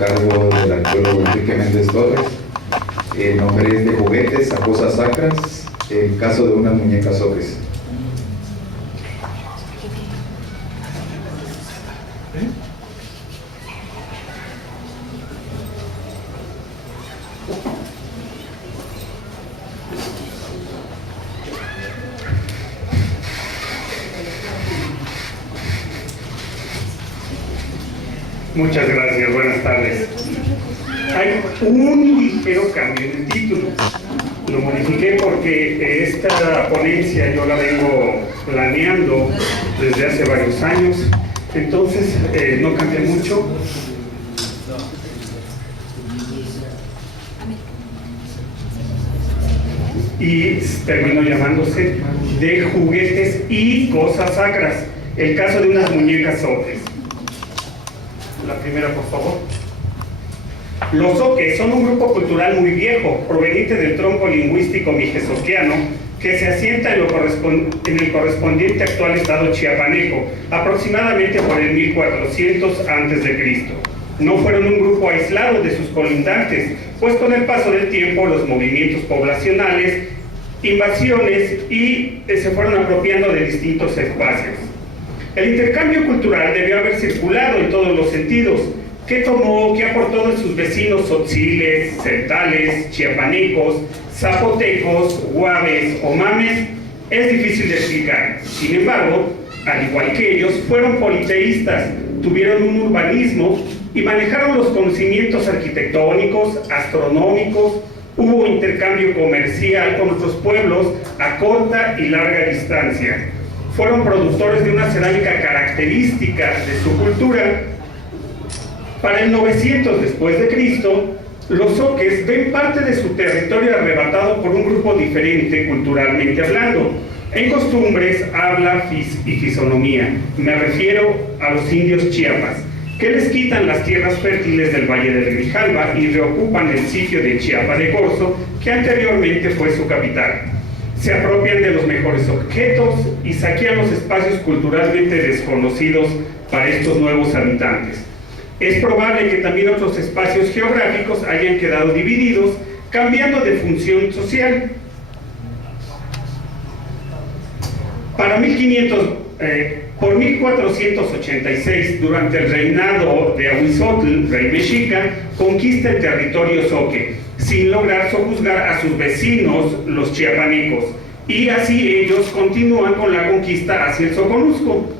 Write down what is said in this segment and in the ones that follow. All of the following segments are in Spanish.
cargo del arqueólogo Enrique Méndez Torres. El nombre es De juguetes a cosas sacras, el caso de unas muñecas ocres. Muchas gracias, buenas tardes. Hay un ligero cambio en el título. Lo modifiqué porque esta ponencia yo la vengo planeando desde hace varios años, entonces no cambia mucho. Y terminó llamándose De juguetes y cosas sacras, el caso de unas muñecas ocres. La primera, por favor. Los oques son un grupo cultural muy viejo, proveniente del tronco lingüístico mijesoquiano, que se asienta en el correspondiente actual estado chiapaneco, aproximadamente por el 1400 a.C. No fueron un grupo aislado de sus colindantes, pues con el paso del tiempo los movimientos poblacionales, invasiones y se fueron apropiando de distintos espacios. El intercambio cultural debió haber circulado en todos los sentidos, que aportó de sus vecinos tzotziles, celtales, chiapanecos, zapotecos, guaves o mames, es difícil de explicar. Sin embargo, al igual que ellos, fueron politeístas, tuvieron un urbanismo y manejaron los conocimientos arquitectónicos, astronómicos. Hubo intercambio comercial con otros pueblos a corta y larga distancia. Fueron productores de una cerámica característica de su cultura. Para el 900 después de Cristo, los oques ven parte de su territorio arrebatado por un grupo diferente culturalmente hablando, en costumbres, habla y fisonomía. Me refiero a los indios chiapas, que les quitan las tierras fértiles del Valle del Grijalva y reocupan el sitio de Chiapa de Corzo, que anteriormente fue su capital. Se apropian de los mejores objetos y saquean los espacios culturalmente desconocidos para estos nuevos habitantes. Es probable que también otros espacios geográficos hayan quedado divididos, cambiando de función social. Por 1486, durante el reinado de Ahuizotl, rey mexica, conquista el territorio zoque, sin lograr sojuzgar a sus vecinos, los chiapanecos, y así ellos continúan con la conquista hacia el Soconusco.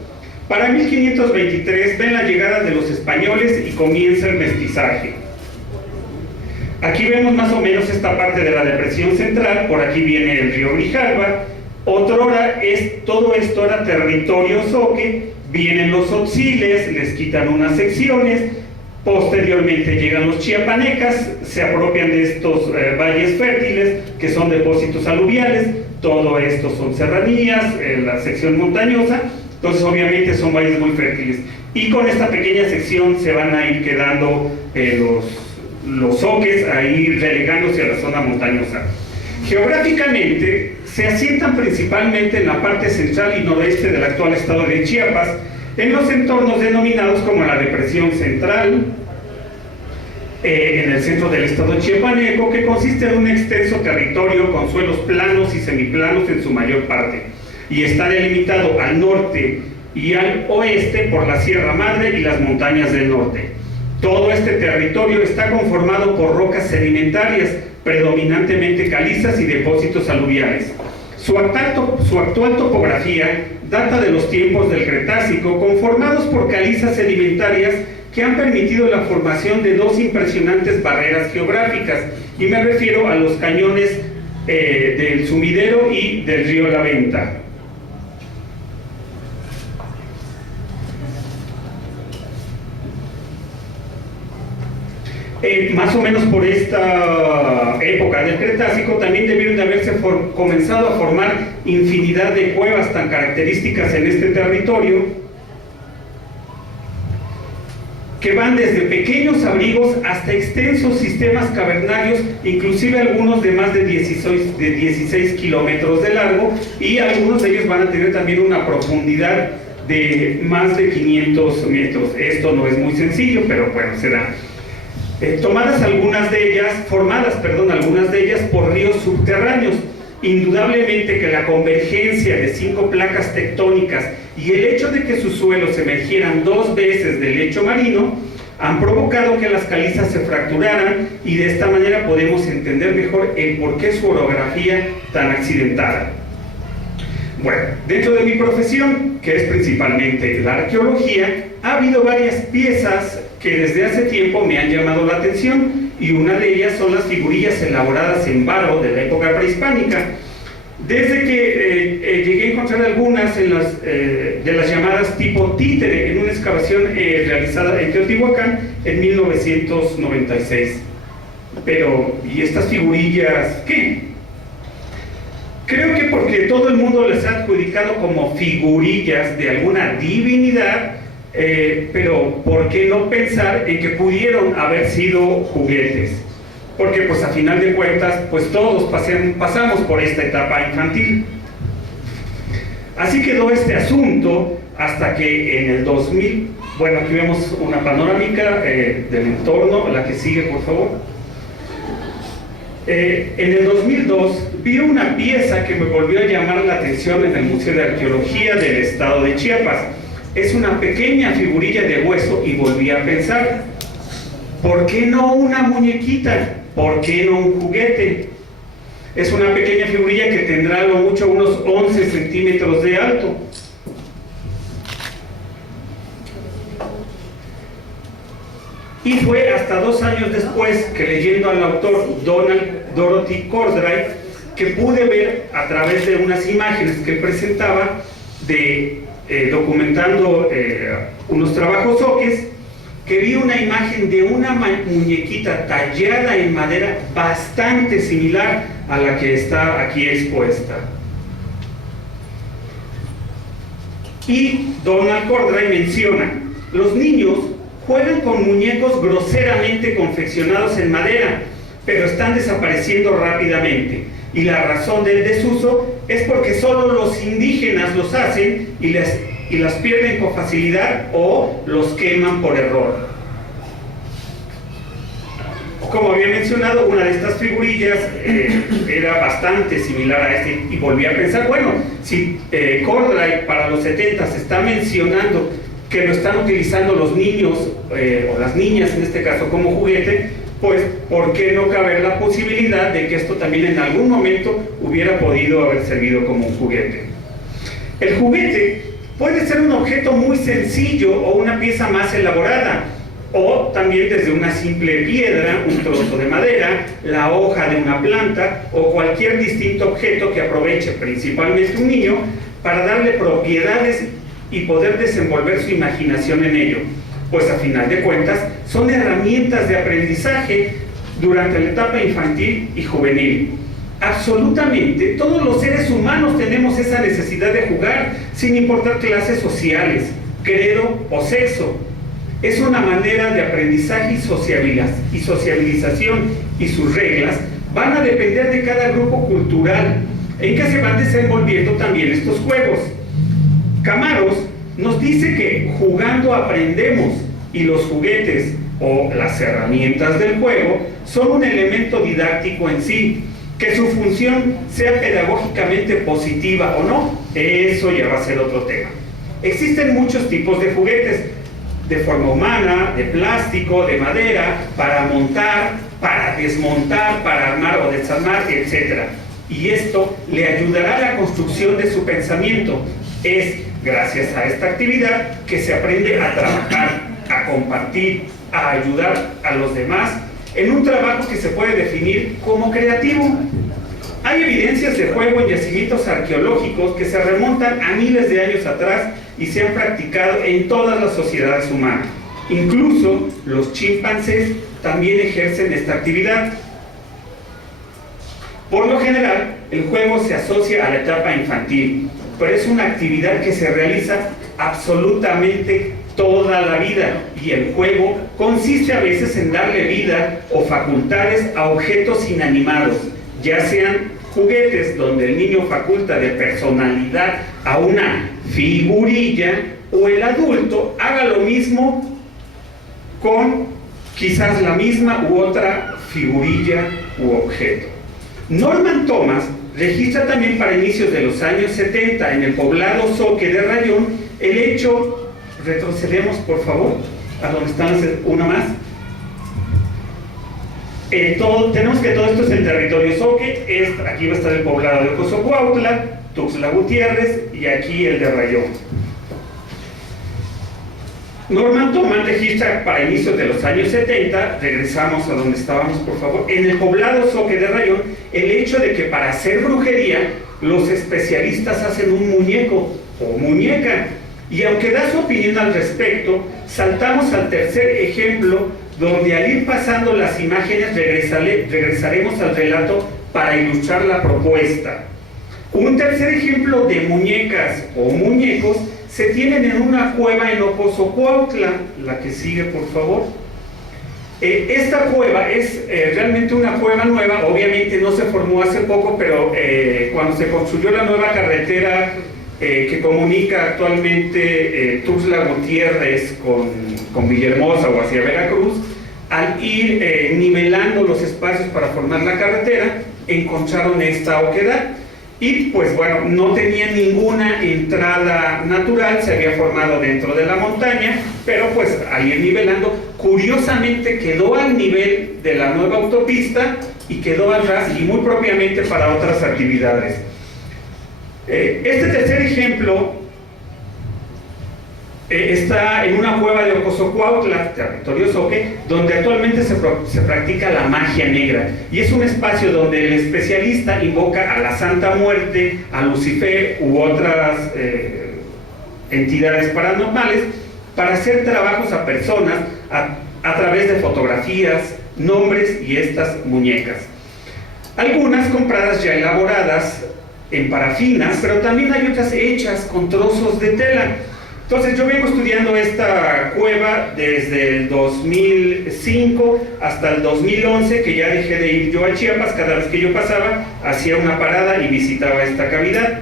Para 1523 ven la llegada de los españoles y comienza el mestizaje. Aquí vemos más o menos esta parte de la depresión central, por aquí viene el río Grijalva. Otrora todo esto era territorio zoque, vienen los tzotziles, les quitan unas secciones, posteriormente llegan los chiapanecas, se apropian de estos valles fértiles, que son depósitos aluviales, todo esto son serranías, la sección montañosa. Entonces obviamente son valles muy fértiles, y con esta pequeña sección se van a ir quedando los zoques, a ir relegándose a la zona montañosa. Geográficamente se asientan principalmente en la parte central y noroeste del actual estado de Chiapas, en los entornos denominados como la depresión central, en el centro del estado chiapaneco, que consiste en un extenso territorio con suelos planos y semiplanos en su mayor parte, y está delimitado al norte y al oeste por la Sierra Madre y las montañas del norte. Todo este territorio está conformado por rocas sedimentarias, predominantemente calizas y depósitos aluviales. Su actual topografía data de los tiempos del Cretácico, conformados por calizas sedimentarias que han permitido la formación de dos impresionantes barreras geográficas, y me refiero a los cañones del Sumidero y del río La Venta. Más o menos por esta época del Cretácico también debieron de haberse comenzado a formar infinidad de cuevas tan características en este territorio, que van desde pequeños abrigos hasta extensos sistemas cavernarios, inclusive algunos de más de 16 kilómetros de largo, y algunos de ellos van a tener también una profundidad de más de 500 metros. Esto no es muy sencillo, pero bueno, se da. formadas algunas de ellas por ríos subterráneos. Indudablemente que la convergencia de 5 placas tectónicas y el hecho de que sus suelos emergieran 2 veces del lecho marino han provocado que las calizas se fracturaran, y de esta manera podemos entender mejor el por qué su orografía tan accidentada. Bueno, dentro de mi profesión, que es principalmente la arqueología, ha habido varias piezas que desde hace tiempo me han llamado la atención, y una de ellas son las figurillas elaboradas en barro de la época prehispánica. Desde que llegué a encontrar algunas de las llamadas tipo títere en una excavación realizada en Teotihuacán en 1996. Pero, ¿y estas figurillas qué? Creo que porque todo el mundo les ha adjudicado como figurillas de alguna divinidad, pero ¿por qué no pensar en que pudieron haber sido juguetes? Porque pues a final de cuentas, pues todos pasamos por esta etapa infantil. Así quedó este asunto hasta que en el 2000, bueno, aquí vemos una panorámica del entorno, la que sigue por favor. En el 2002 vi una pieza que me volvió a llamar la atención en el Museo de Arqueología del Estado de Chiapas. Es una pequeña figurilla de hueso y volví a pensar, ¿por qué no una muñequita? ¿Por qué no un juguete? Es una pequeña figurilla que tendrá a lo mucho unos 11 centímetros de alto. Y fue hasta 2 años después que, leyendo al autor Dorothy Cordray, que pude ver a través de unas imágenes que él presentaba documentando unos trabajos oques, que vi una imagen de una muñequita tallada en madera bastante similar a la que está aquí expuesta. Y Donald Cordray menciona: los niños juegan con muñecos groseramente confeccionados en madera, pero están desapareciendo rápidamente, y la razón del desuso es porque solo los indígenas los hacen y las pierden con facilidad o los queman por error. Como había mencionado, una de estas figurillas era bastante similar a este, y volví a pensar, bueno, si Cordray para los 70 se está mencionando que lo están utilizando los niños o las niñas en este caso como juguete, pues ¿por qué no caber la posibilidad de que esto también en algún momento hubiera podido haber servido como un juguete? El juguete puede ser un objeto muy sencillo o una pieza más elaborada, o también desde una simple piedra, un trozo de madera, la hoja de una planta o cualquier distinto objeto que aproveche principalmente un niño para darle propiedades y poder desenvolver su imaginación en ello, pues a final de cuentas son herramientas de aprendizaje durante la etapa infantil y juvenil. Absolutamente todos los seres humanos tenemos esa necesidad de jugar, sin importar clases sociales, credo o sexo. Es una manera de aprendizaje y sociabilización, y sus reglas van a depender de cada grupo cultural en que se van desenvolviendo también estos juegos. Camaros nos dice que jugando aprendemos, y los juguetes o las herramientas del juego son un elemento didáctico en sí. Que su función sea pedagógicamente positiva o no, eso ya va a ser otro tema. Existen muchos tipos de juguetes, de forma humana, de plástico, de madera, para montar, para desmontar, para armar o desarmar, etc. Y esto le ayudará a la construcción de su pensamiento. Es gracias a esta actividad que se aprende a trabajar, a compartir, a ayudar a los demás en un trabajo que se puede definir como creativo. Hay evidencias de juego en yacimientos arqueológicos que se remontan a miles de años atrás y se han practicado en todas las sociedades humanas. Incluso los chimpancés también ejercen esta actividad. Por lo general, el juego se asocia a la etapa infantil, pero es una actividad que se realiza absolutamente toda la vida, y el juego consiste a veces en darle vida o facultades a objetos inanimados, ya sean juguetes donde el niño faculta de personalidad a una figurilla, o el adulto haga lo mismo con quizás la misma u otra figurilla u objeto. Norman Thomas registra también para inicios de los años 70 en el poblado Zoque de Rayón el hecho, retrocedemos por favor, a donde están una más. Tenemos que todo esto es el territorio Zoque, aquí va a estar el poblado de Ocosocuautla, Tuxtla Gutiérrez y aquí el de Rayón. Norman Thomas registra para inicios de los años 70, regresamos a donde estábamos por favor, en el poblado Zoque de Rayón, el hecho de que para hacer brujería los especialistas hacen un muñeco o muñeca, y aunque da su opinión al respecto, saltamos al tercer ejemplo, donde al ir pasando las imágenes regresaremos al relato para ilustrar la propuesta. Un tercer ejemplo de muñecas o muñecos se tienen en una cueva en Ocosocuautla, la que sigue por favor. Esta cueva es realmente una cueva nueva, obviamente no se formó hace poco, pero cuando se construyó la nueva carretera que comunica actualmente Tuxtla Gutiérrez con Villahermosa o hacia Veracruz, al ir nivelando los espacios para formar la carretera, encontraron esta oquedad. Y pues bueno, no tenía ninguna entrada natural, se había formado dentro de la montaña, pero pues al ir nivelando, curiosamente quedó al nivel de la nueva autopista y quedó al ras y muy propiamente para otras actividades. Este tercer ejemplo está en una cueva de Ocosocuautla, territorio Zoque, donde actualmente se practica la magia negra, y es un espacio donde el especialista invoca a la Santa Muerte, a Lucifer u otras entidades paranormales para hacer trabajos a personas a través de fotografías, nombres y estas muñecas. Algunas compradas ya elaboradas en parafinas, pero también hay otras hechas con trozos de tela. Entonces yo vengo estudiando esta cueva desde el 2005 hasta el 2011, que ya dejé de ir yo a Chiapas. Cada vez que yo pasaba, hacía una parada y visitaba esta cavidad.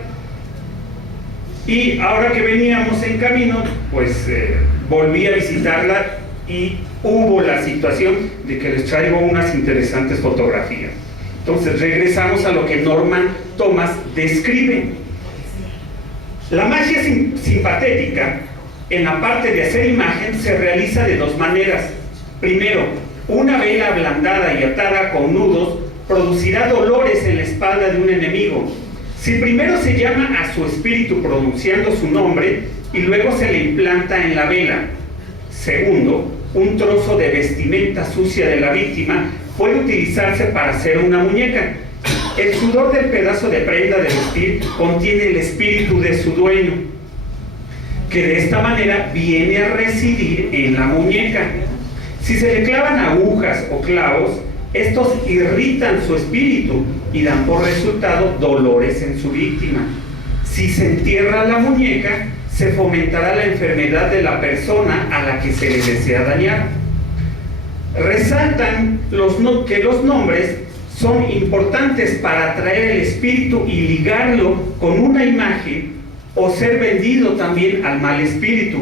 Y ahora que veníamos en camino, pues volví a visitarla y hubo la situación de que les traigo unas interesantes fotografías. Entonces regresamos a lo que Norman Thomas describe. La magia simpatética, en la parte de hacer imagen, se realiza de dos maneras. Primero, una vela ablandada y atada con nudos producirá dolores en la espalda de un enemigo. Si primero se llama a su espíritu pronunciando su nombre y luego se le implanta en la vela. Segundo, un trozo de vestimenta sucia de la víctima puede utilizarse para hacer una muñeca. El sudor del pedazo de prenda de vestir contiene el espíritu de su dueño, que de esta manera viene a residir en la muñeca. Si se le clavan agujas o clavos, estos irritan su espíritu y dan por resultado dolores en su víctima. Si se entierra la muñeca, se fomentará la enfermedad de la persona a la que se le desea dañar. Resaltan que los nombres son importantes para atraer el espíritu y ligarlo con una imagen o ser vendido también al mal espíritu.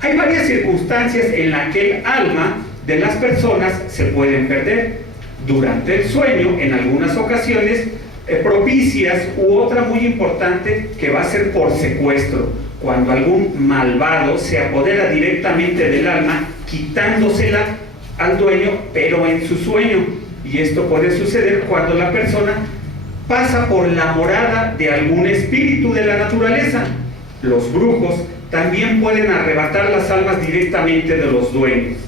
Hay varias circunstancias en las que el alma de las personas se pueden perder. Durante el sueño, en algunas ocasiones, propicias u otra muy importante que va a ser por secuestro, cuando algún malvado se apodera directamente del alma, quitándosela al dueño, pero en su sueño. Y esto puede suceder cuando la persona pasa por la morada de algún espíritu de la naturaleza. Los brujos también pueden arrebatar las almas directamente de los dueños.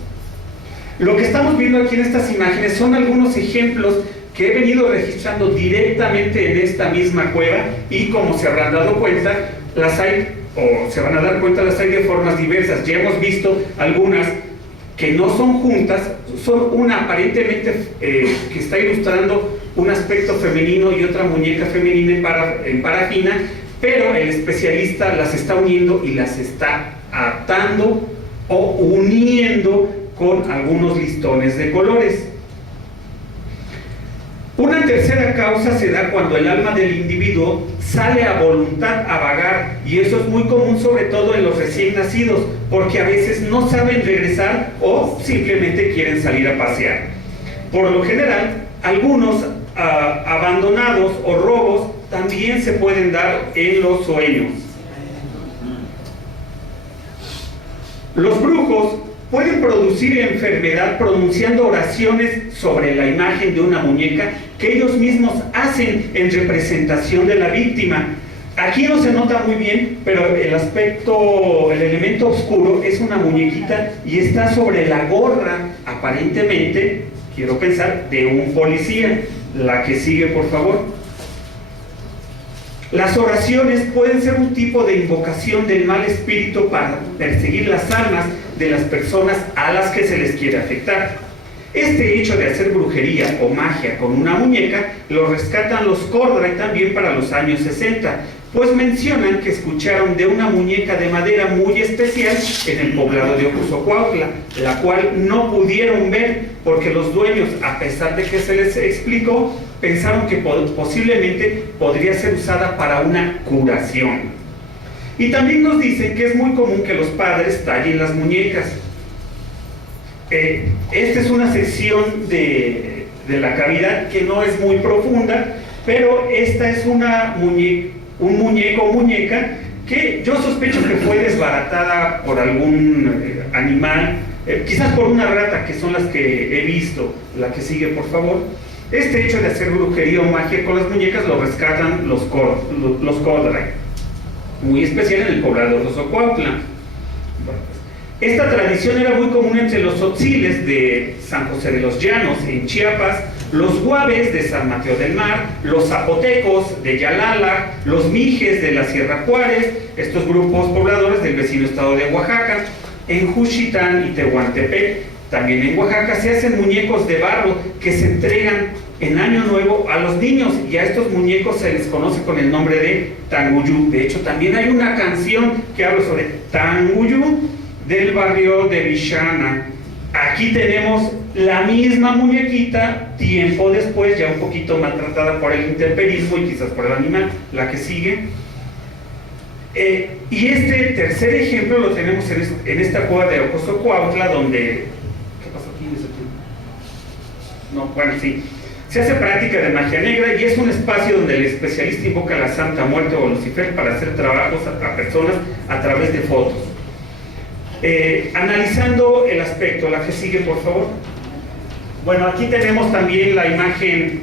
Lo que estamos viendo aquí en estas imágenes son algunos ejemplos que he venido registrando directamente en esta misma cueva, y como se habrán dado cuenta, las hay, o se van a dar cuenta, las hay de formas diversas. Ya hemos visto algunas que no son juntas, son una aparentemente que está ilustrando un aspecto femenino y otra muñeca femenina en parafina, pero el especialista las está uniendo y las está atando o uniendo con algunos listones de colores. Una tercera causa se da cuando el alma del individuo sale a voluntad a vagar, y eso es muy común sobre todo en los recién nacidos, porque a veces no saben regresar o simplemente quieren salir a pasear. Por lo general, algunos abandonados o robos también se pueden dar en los sueños. Los brujos pueden producir enfermedad pronunciando oraciones sobre la imagen de una muñeca que ellos mismos hacen en representación de la víctima. Aquí no se nota muy bien, pero el elemento oscuro es una muñequita y está sobre la gorra, aparentemente, quiero pensar, de un policía. La que sigue, por favor. Las oraciones pueden ser un tipo de invocación del mal espíritu para perseguir las almas de las personas a las que se les quiere afectar. Este hecho de hacer brujería o magia con una muñeca lo rescatan los Cordray también para los años 60, pues mencionan que escucharon de una muñeca de madera muy especial en el poblado de Ocosocuautla, la cual no pudieron ver porque los dueños, a pesar de que se les explicó, pensaron que posiblemente podría ser usada para una curación. Y también nos dicen que es muy común que los padres tallen las muñecas. Esta es una sección de la cavidad que no es muy profunda, pero esta es un muñeco o muñeca que yo sospecho que fue desbaratada por algún animal, quizás por una rata, que son las que he visto. La que sigue, por favor. Este hecho de hacer brujería o magia con las muñecas lo rescatan los Cordray, muy especial en el poblado de Ocosocuautla. Esta tradición era muy común entre los tzotziles de San José de los Llanos, en Chiapas, los guaves de San Mateo del Mar, los zapotecos de Yalala, los mijes de la Sierra Juárez, estos grupos pobladores del vecino estado de Oaxaca. En Juchitán y Tehuantepec, también en Oaxaca, se hacen muñecos de barro que se entregan en Año Nuevo a los niños, y a estos muñecos se les conoce con el nombre de Tanguyú. De hecho, también hay una canción que habla sobre Tanguyú del barrio de Vishana. Aquí tenemos la misma muñequita, tiempo después, ya un poquito maltratada por el intemperismo y quizás por el animal. La que sigue. Y este tercer ejemplo lo tenemos en esta cueva de Ocosocuautla, donde... ¿Qué pasó aquí? No, bueno, sí. Se hace práctica de magia negra y es un espacio donde el especialista invoca a la Santa Muerte o Lucifer para hacer trabajos a personas a través de fotos. Analizando el aspecto, la que sigue, por favor. Bueno, aquí tenemos también la imagen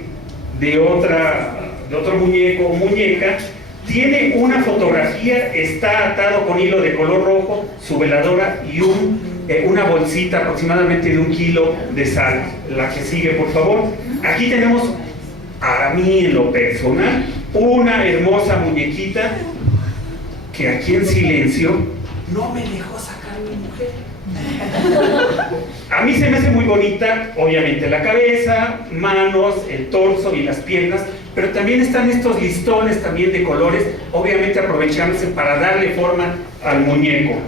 de otro muñeco o muñeca. Tiene una fotografía, está atado con hilo de color rojo, su veladora y una bolsita aproximadamente de 1 kilo de sal. La que sigue, por favor. Aquí tenemos, a mí en lo personal, una hermosa muñequita que aquí en silencio no me dejó sacar mi mujer. A mí se me hace muy bonita, obviamente la cabeza, manos, el torso y las piernas, pero también están estos listones también de colores, obviamente aprovechándose para darle forma al muñeco.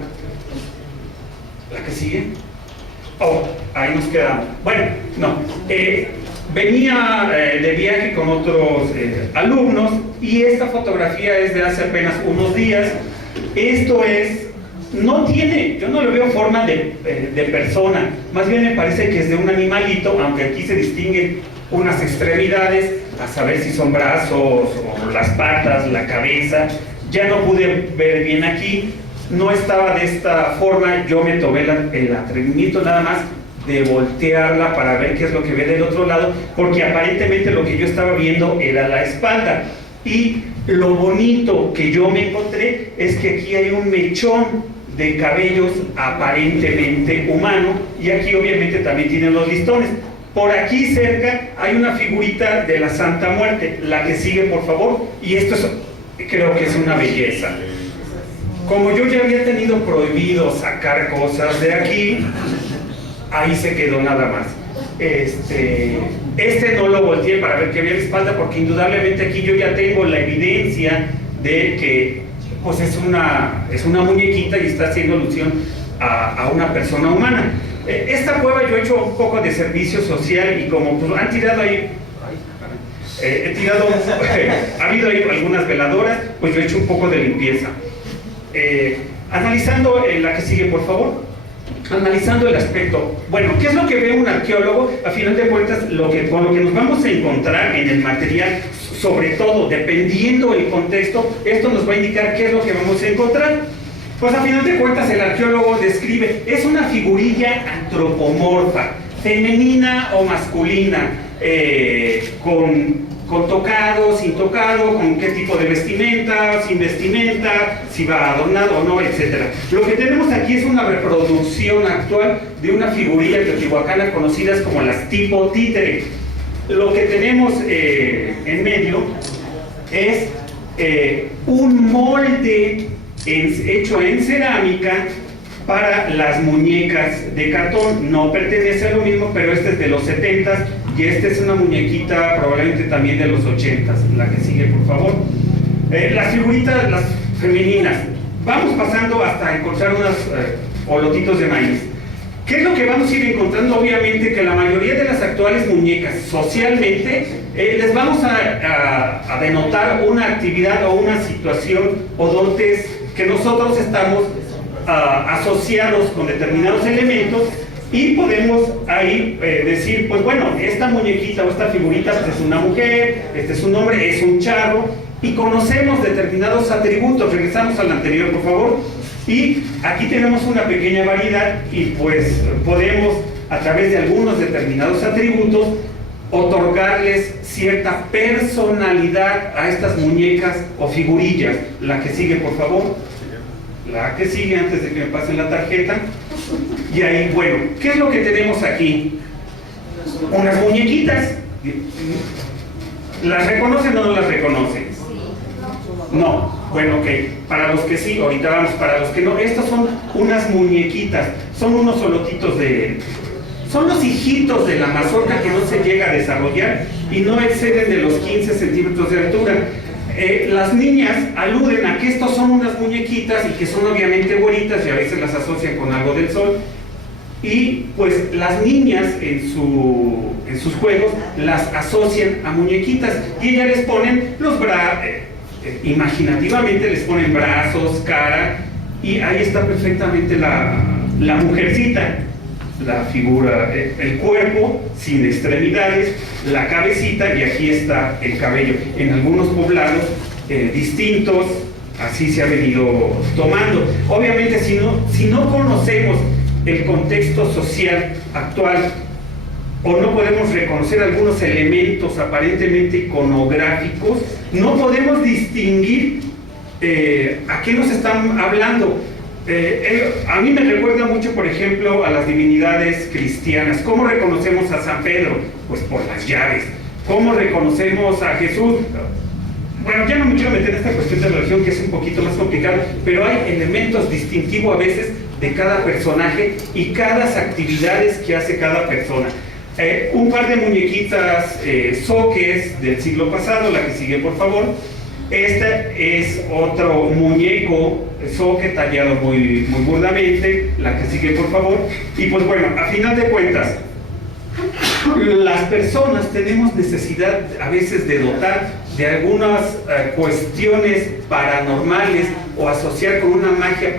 ¿La que sigue? Oh, ahí nos quedamos. Bueno, no. Venía de viaje con otros alumnos y esta fotografía es de hace apenas unos días. Esto es... No tiene, yo no le veo forma de persona, más bien me parece que es de un animalito, aunque aquí se distinguen unas extremidades, a saber si son brazos o las patas, la cabeza. Ya no pude ver bien aquí, no estaba de esta forma. Yo me tomé el atrevimiento nada más de voltearla para ver qué es lo que ve del otro lado, porque aparentemente lo que yo estaba viendo era la espalda. Y lo bonito que yo me encontré es que aquí hay un mechón de cabellos aparentemente humano, y aquí obviamente también tienen los listones. Por aquí cerca hay una figurita de la Santa Muerte. La que sigue, por favor. Y esto creo que es una belleza. Como yo ya había tenido prohibido sacar cosas de aquí, ahí se quedó nada más. Este no lo volteé para ver que había la espalda, porque indudablemente aquí yo ya tengo la evidencia de que pues es una muñequita y está haciendo alusión a una persona humana. Esta cueva yo he hecho un poco de servicio social, y como pues, han tirado ahí He tirado, ha habido ahí algunas veladoras, pues yo he hecho un poco de limpieza. Analizando la que sigue, por favor. Analizando el aspecto, bueno, ¿qué es lo que ve un arqueólogo? A final de cuentas, con lo que nos vamos a encontrar en el material, sobre todo, dependiendo del contexto, esto nos va a indicar qué es lo que vamos a encontrar. Pues a final de cuentas, el arqueólogo describe, es una figurilla antropomorfa, femenina o masculina, con tocado, sin tocado, con qué tipo de vestimenta, sin vestimenta, si va adornado o no, etc. Lo que tenemos aquí es una reproducción actual de una figurilla teotihuacana conocidas como las tipo títere. Lo que tenemos en medio es un molde hecho en cerámica para las muñecas de cartón. No pertenece a lo mismo, pero este es de los 70s y esta es una muñequita probablemente también de los 80s. La que sigue, por favor. Las figuritas, las femeninas, vamos pasando hasta encontrar unos olotitos de maíz. ¿Qué es lo que vamos a ir encontrando? Obviamente que la mayoría de las actuales muñecas socialmente les vamos a denotar una actividad o una situación o dotes que nosotros estamos asociados con determinados elementos y podemos ahí decir, pues bueno, esta muñequita o esta figurita pues es una mujer, este es un hombre, es un charro, y conocemos determinados atributos. Regresamos al anterior, por favor. Y aquí tenemos una pequeña variedad y pues podemos, a través de algunos determinados atributos, otorgarles cierta personalidad a estas muñecas o figurillas. La que sigue, por favor. La que sigue, antes de que me pasen la tarjeta. Y ahí, bueno, ¿qué es lo que tenemos aquí? Unas muñequitas. ¿Las reconocen o no las reconocen? No. Bueno, ok. Para los que sí, ahorita vamos. Para los que no, estas son unas muñequitas. Son unos solotitos de... Son los hijitos de la mazorca que no se llega a desarrollar y no exceden de los 15 centímetros de altura. Las niñas aluden a que estos son unas muñequitas y que son obviamente güeritas y a veces las asocian con algo del sol. Y pues las niñas en sus juegos las asocian a muñequitas y ellas les ponen los brazos, imaginativamente les ponen brazos, cara, y ahí está perfectamente la mujercita. La figura, el cuerpo sin extremidades, la cabecita y aquí está el cabello. En algunos poblados distintos, así se ha venido tomando. Obviamente si no conocemos el contexto social actual o no podemos reconocer algunos elementos aparentemente iconográficos, no podemos distinguir a qué nos están hablando. A mí me recuerda mucho, por ejemplo, a las divinidades cristianas. ¿Cómo reconocemos a San Pedro? Pues por las llaves. ¿Cómo reconocemos a Jesús? Bueno, ya no me quiero meter en esta cuestión de religión, que es un poquito más complicado, pero hay elementos distintivos a veces de cada personaje y cada actividades que hace cada persona. Un par de muñequitas zoques del siglo pasado, la que sigue, por favor. Este es otro muñeco zoque tallado muy burdamente, la que sigue, por favor. Y pues bueno, a final de cuentas, las personas tenemos necesidad a veces de dotar de algunas cuestiones paranormales o asociar con una magia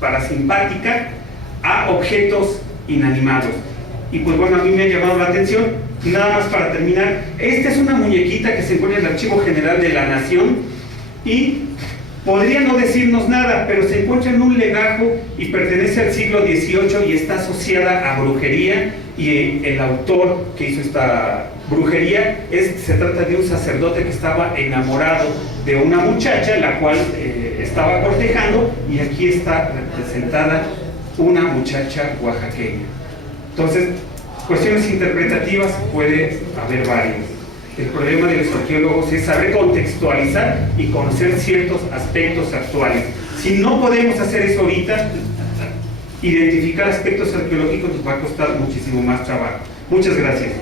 parasimpática a objetos inanimados. Y pues bueno, a mí me ha llamado la atención. Nada más para terminar, esta es una muñequita que se encuentra en el Archivo General de la Nación y podría no decirnos nada, pero se encuentra en un legajo y pertenece al siglo XVIII y está asociada a brujería, y el autor que hizo esta brujería se trata de un sacerdote que estaba enamorado de una muchacha, la cual estaba cortejando, y aquí está representada una muchacha oaxaqueña. Entonces, cuestiones interpretativas puede haber varias. El problema de los arqueólogos es saber contextualizar y conocer ciertos aspectos actuales. Si no podemos hacer eso ahorita, identificar aspectos arqueológicos nos va a costar muchísimo más trabajo. Muchas gracias.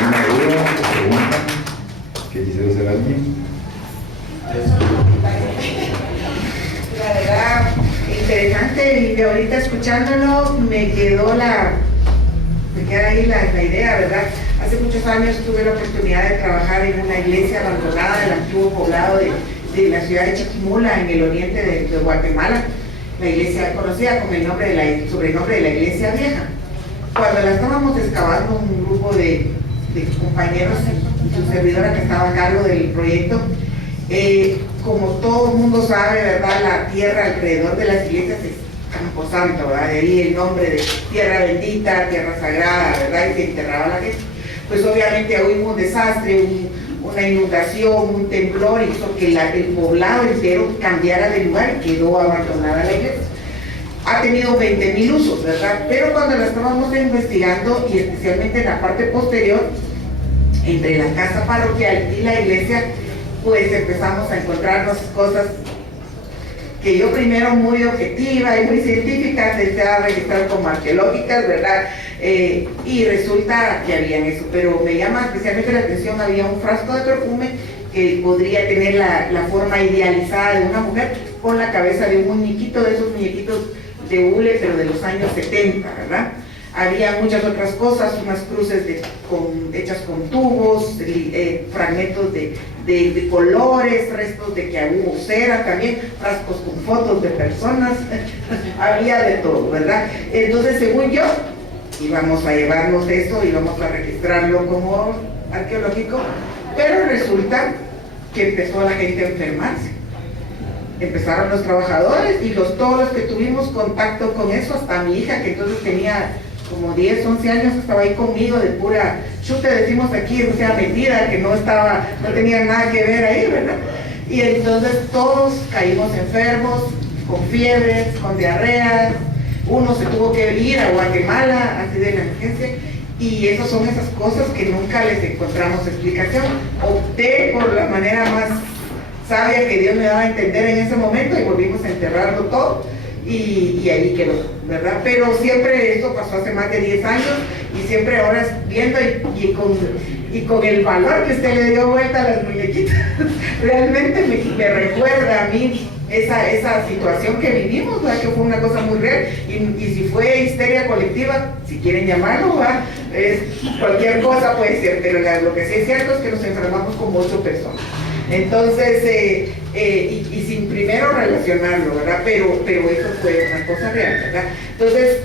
¿Alguna duda o pregunta que quisiera hacer alguien? La verdad, interesante. interesante, y ahorita escuchándolo me queda ahí la idea, ¿verdad? Hace muchos años tuve la oportunidad de trabajar en una iglesia abandonada del antiguo poblado de la ciudad de Chiquimula, en el oriente de Guatemala, la iglesia conocida con el sobrenombre de la iglesia vieja. Cuando la estábamos excavando, un grupo de compañeros, su servidora que estaba a cargo del proyecto, como todo el mundo sabe, ¿verdad? La tierra alrededor de las iglesias es camposanto, ¿verdad? De ahí el nombre de tierra bendita, tierra sagrada, ¿verdad? Y se enterraba la gente. Pues obviamente hubo un desastre, una inundación, un temblor, hizo que el poblado entero cambiara de lugar y quedó abandonada la iglesia. Ha tenido 20.000 usos, ¿verdad? Pero cuando la estábamos investigando, y especialmente en la parte posterior, entre la casa parroquial y la iglesia, pues empezamos a encontrarnos cosas que yo primero muy objetiva y muy científica deseaba registrar como arqueológicas, ¿verdad? Y resulta que habían eso, pero me llama especialmente la atención, había un frasco de perfume que podría tener la forma idealizada de una mujer con la cabeza de un muñequito, de esos muñequitos de hule, pero de los años 70, ¿verdad? Había muchas otras cosas, unas cruces hechas con tubos, fragmentos de colores, restos de que hubo cera también, frascos con fotos de personas, había de todo, ¿verdad? Entonces, según yo, íbamos a llevarnos eso, íbamos a registrarlo como arqueológico, pero resulta que empezó la gente a enfermarse. Empezaron los trabajadores y todos los que tuvimos contacto con eso, hasta mi hija, que entonces tenía como 10, 11 años, estaba ahí conmigo de pura chute, decimos aquí, o sea, mentira, que no tenía nada que ver ahí, ¿verdad? Y entonces todos caímos enfermos, con fiebres, con diarreas, uno se tuvo que ir a Guatemala, así de la emergencia, y esas son esas cosas que nunca les encontramos explicación. Opté por la manera más sabia que Dios me daba a entender en ese momento y volvimos a enterrarlo todo y ahí quedó, ¿verdad? Pero siempre esto pasó hace más de 10 años y siempre ahora viendo y con el valor que usted le dio vuelta a las muñequitas, realmente me recuerda a mí esa situación que vivimos, ¿verdad? Que fue una cosa muy real, y si fue histeria colectiva, si quieren llamarlo, ¿verdad? Cualquier cosa puede ser, pero lo que sí es cierto es que nos enfermamos como 8 personas. Entonces, y sin primero relacionarlo, ¿verdad? Pero eso fue una cosa real, ¿verdad? Entonces,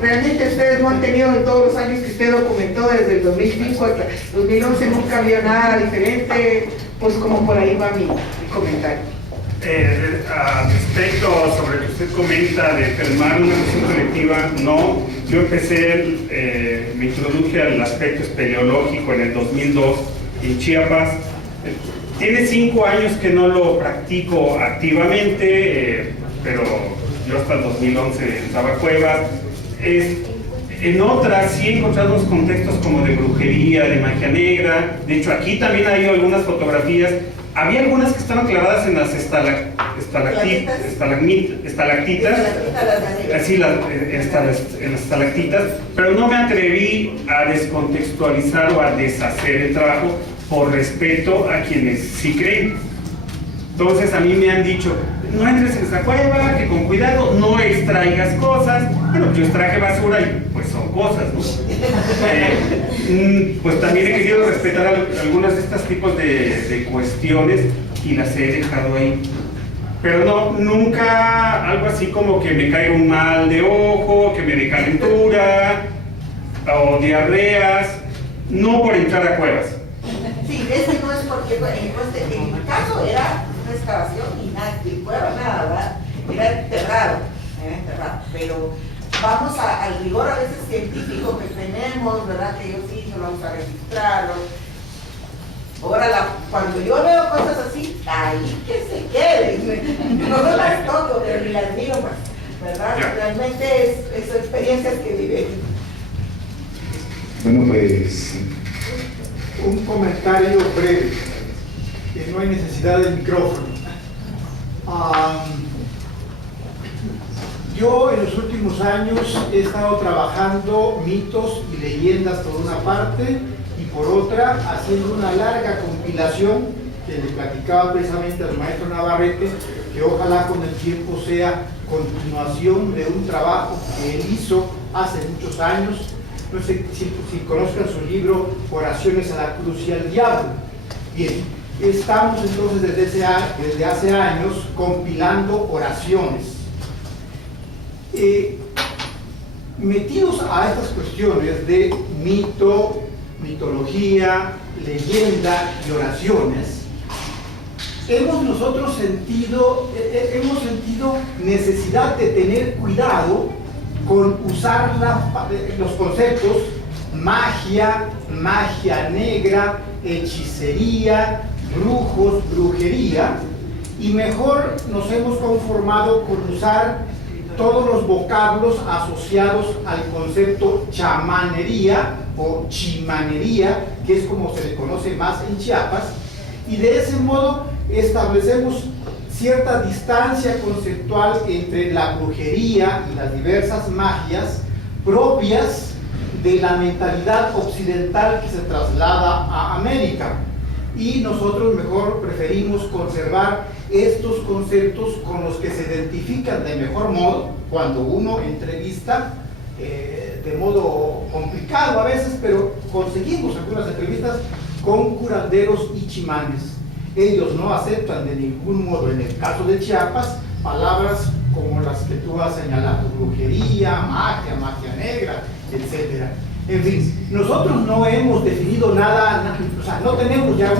realmente ustedes no han tenido en todos los años que usted documentó, desde el 2005 hasta 2011, nunca había nada diferente, pues como por ahí va mi comentario. Respecto sobre lo que usted comenta de enfermar una acción colectiva, no. Yo me introduje al aspecto espeleológico en el 2002 en Chiapas. Tiene 5 años que no lo practico activamente, pero yo hasta el 2011 entraba a cuevas. En otras sí he encontrado unos contextos como de brujería, de magia negra. De hecho, aquí también hay algunas fotografías. Había algunas que estaban clavadas en las estalactitas, así en las estalactitas, pero no me atreví a descontextualizar o a deshacer el trabajo por respeto a quienes sí creen. Entonces a mí me han dicho, no entres en esa cueva, que con cuidado, no extraigas cosas. Bueno, yo extraje basura y pues son cosas, ¿no? Pues también he querido respetar algunas de estos tipos de cuestiones y las he dejado ahí. Pero no, nunca algo así como que me caiga un mal de ojo, que me dé calentura o diarreas, no por entrar a cuevas. Sí, ese no es porque, en mi caso era una excavación y nada, ni cueva, nada, ¿verdad? Era enterrado, pero vamos al rigor a veces científico que tenemos, ¿verdad? Que ellos sí, lo vamos a registrarlo. Ahora, cuando yo veo cosas así, ahí que se queden, no las toco, pero ni las miro más, ¿verdad? Realmente es experiencias que viven. Bueno, pues un comentario breve, que no hay necesidad del micrófono. Yo en los últimos años he estado trabajando mitos y leyendas por una parte y por otra haciendo una larga compilación que le platicaba precisamente al maestro Navarrete, que ojalá con el tiempo sea continuación de un trabajo que él hizo hace muchos años. No sé si conozcan su libro Oraciones a la Cruz y al Diablo. Bien, estamos entonces desde hace años compilando oraciones. Metidos a estas cuestiones de mito, mitología, leyenda y oraciones, hemos sentido necesidad de tener cuidado con usar los conceptos magia, magia negra, hechicería, brujos, brujería, y mejor nos hemos conformado con usar todos los vocablos asociados al concepto chamanería o chimanería, que es como se le conoce más en Chiapas, y de ese modo establecemos cierta distancia conceptual entre la brujería y las diversas magias propias de la mentalidad occidental que se traslada a América. Y nosotros mejor preferimos conservar estos conceptos con los que se identifican de mejor modo cuando uno entrevista, de modo complicado a veces, pero conseguimos algunas entrevistas con curanderos y chimanes. Ellos no aceptan de ningún modo, en el caso de Chiapas, palabras como las que tú has señalado: brujería, magia, magia negra, etc. En fin, nosotros no hemos definido nada, o sea, no tenemos ya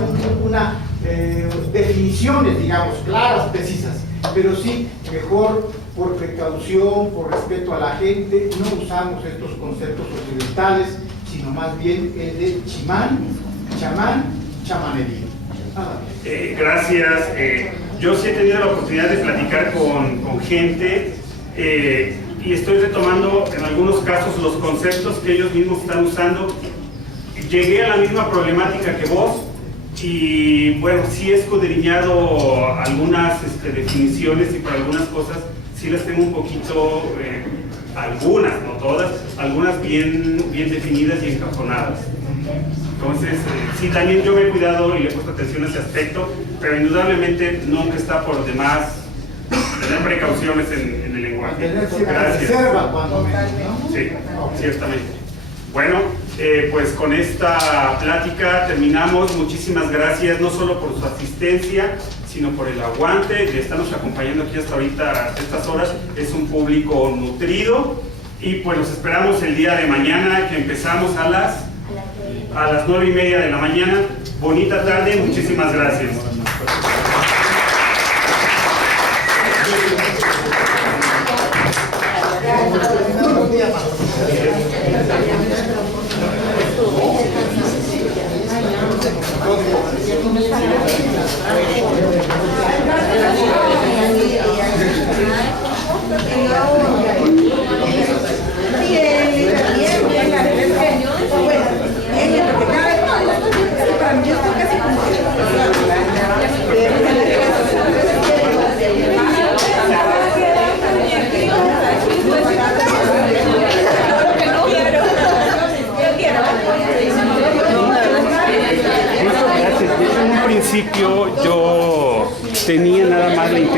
definiciones, digamos, claras, precisas, pero sí, mejor por precaución, por respeto a la gente, no usamos estos conceptos occidentales, sino más bien el de chamán, chamanería. Gracias. Yo sí he tenido la oportunidad de platicar con gente y estoy retomando en algunos casos los conceptos que ellos mismos están usando. Llegué a la misma problemática que vos y bueno, sí he escudriñado algunas definiciones, y para algunas cosas sí las tengo un poquito, algunas, no todas, algunas bien definidas y encajonadas. Entonces, sí, también yo me he cuidado y le he puesto atención a ese aspecto, pero indudablemente nunca está por demás tener precauciones en el lenguaje. Gracias. Sí, ciertamente. Bueno, pues con esta plática terminamos. Muchísimas gracias, no solo por su asistencia, sino por el aguante de estarnos acompañando aquí hasta ahorita, a estas horas. Es un público nutrido y pues los esperamos el día de mañana, que empezamos a las 9:30 de la mañana. Bonita tarde, muchísimas gracias. En un principio yo tenía nada más la intención